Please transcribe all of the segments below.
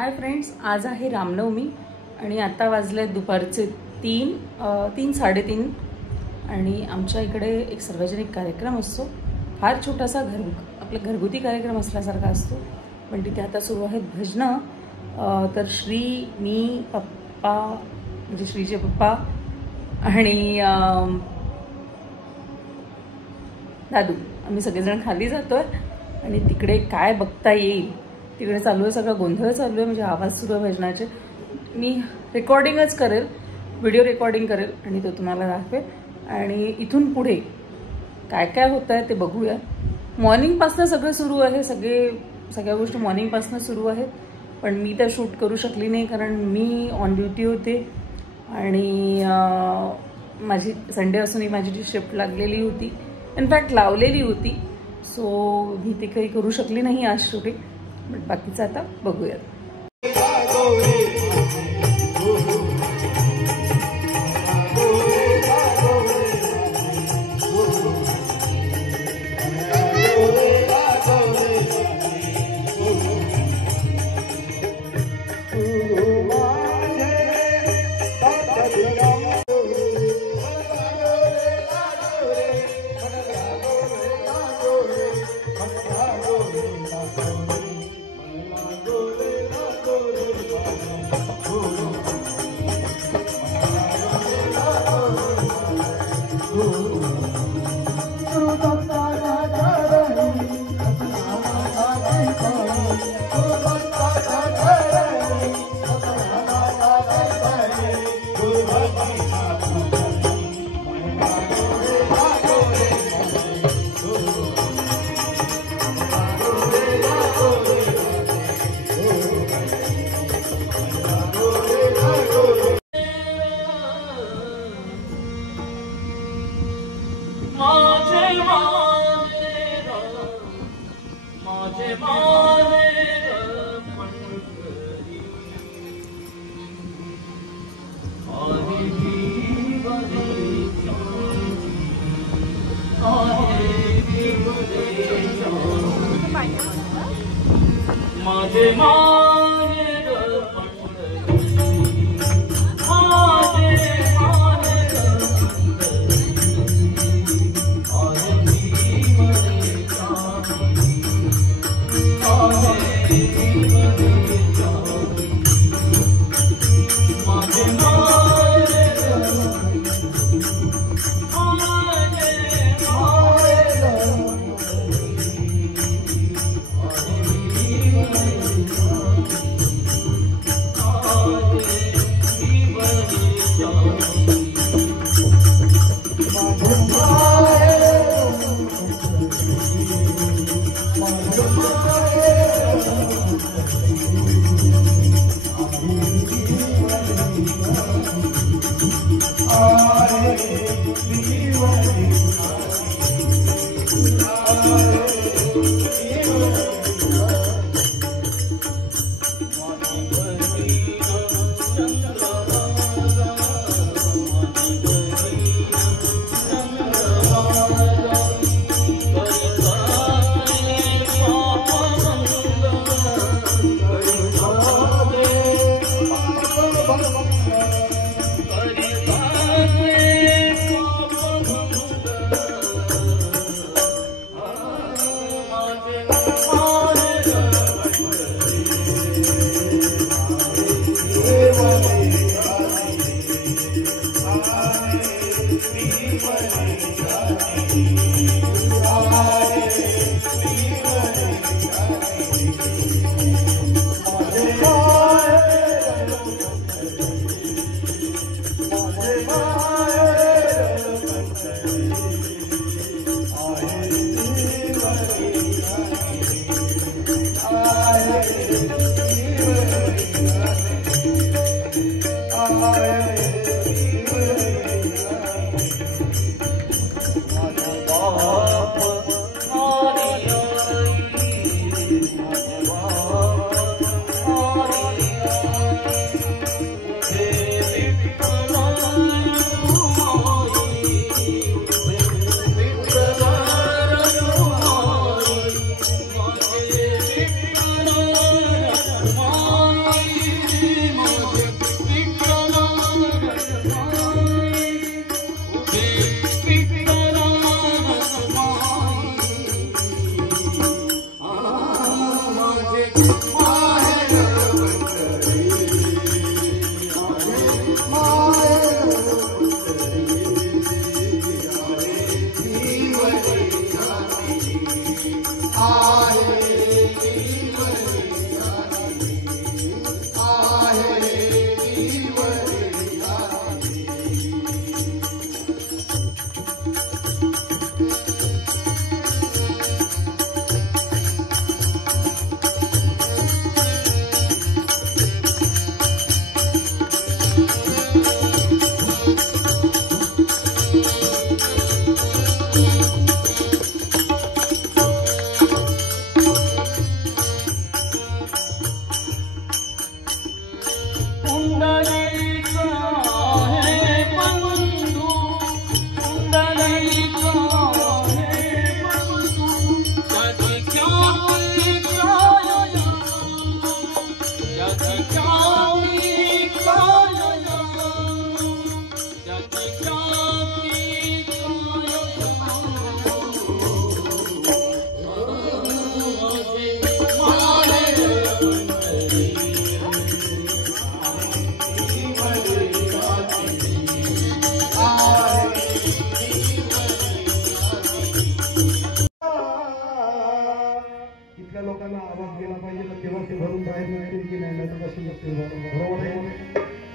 Hi friends, आज आहे रामनवमी आणि आता वाजले दुपारचे 3:30 आणि आमच्या इकडे एक सार्वजनिक कार्यक्रम असतो. फार छोटासा आपला घरगुती कार्यक्रम असल्यासारखा असतो, पण तिथे आता सुरू आहेत भजनं. तर श्री, मी, पप्पा म्हणजे श्रीचे पप्पा आणि दादू आम्ही सगळेजण खाली जातोय आणि तिकडे काय बघता येईल तिकडे चालू आहे, सगळा गोंधळ चालू आहे. म्हणजे आवाज सुरू आहे भजनाचे. मी रेकॉर्डिंगच करेल, व्हिडिओ रेकॉर्डिंग करेल आणि तो तुम्हाला दाखवेल. आणि इथून पुढे काय काय होतं आहे ते बघूया. मॉर्निंगपासून सगळं सुरू आहे, सगळ्या गोष्टी मॉर्निंगपासून सुरू आहेत. पण मी त्या शूट करू शकली नाही कारण मी ऑन ड्युटी होते आणि माझी संडे असूनही माझी जी शिफ्ट लागलेली होती, इनफॅक्ट लावलेली होती. सो मी ते काही करू शकली नाही आज शूटिंग. बट बाकीचं आता बघूयात.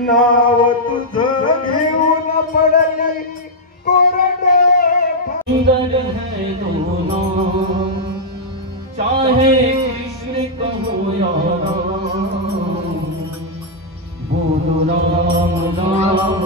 नाव तुझं घेऊन पडली कोरडे सुंदर है दोनों चाहे कृष्ण कहो या राम बोलो राम राम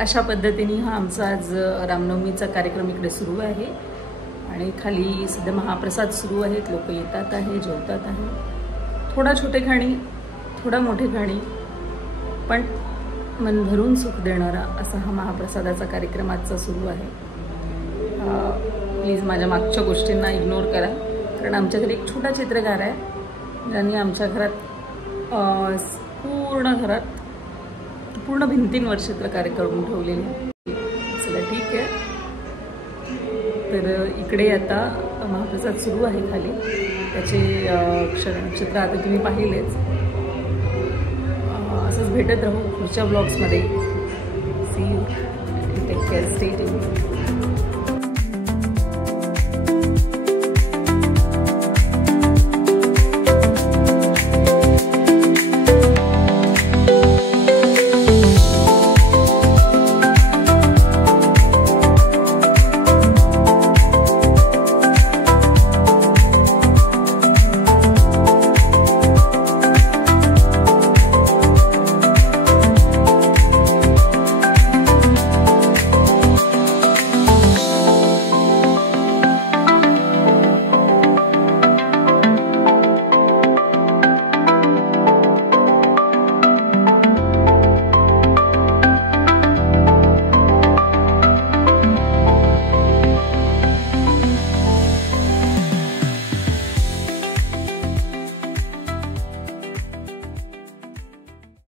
अशा पद्धतीने हा आमचा आज रामनवमीचा कार्यक्रम इकडे सुरू आहे आणि खाली सध्या महाप्रसाद सुरू आहेत. लोक येतात आहे, जेवतात आहे. थोडा छोटे खाणी, थोडा मोठे खाणी, पण मन भरून सुख देणारा असा हा महाप्रसादाचा कार्यक्रम आजचा सुरू आहे. प्लीज माझ्या मागच्या गोष्टींना इग्नोर करा, कारण आमच्या घरी एक छोटा चित्रकार आहे ज्यांनी आमच्या घरात पूर्ण भिंतींवर चित्रकार करून ठेवलेली आहे. चला ठीक आहे. तर इकडे आता महाप्रसाद सुरू आहे खाली. त्याचे चित्र आता तुम्ही पाहिलेच. असंच भेटत राहू पुढच्या ब्लॉग्समध्ये. See you. Take care. Stay tuned.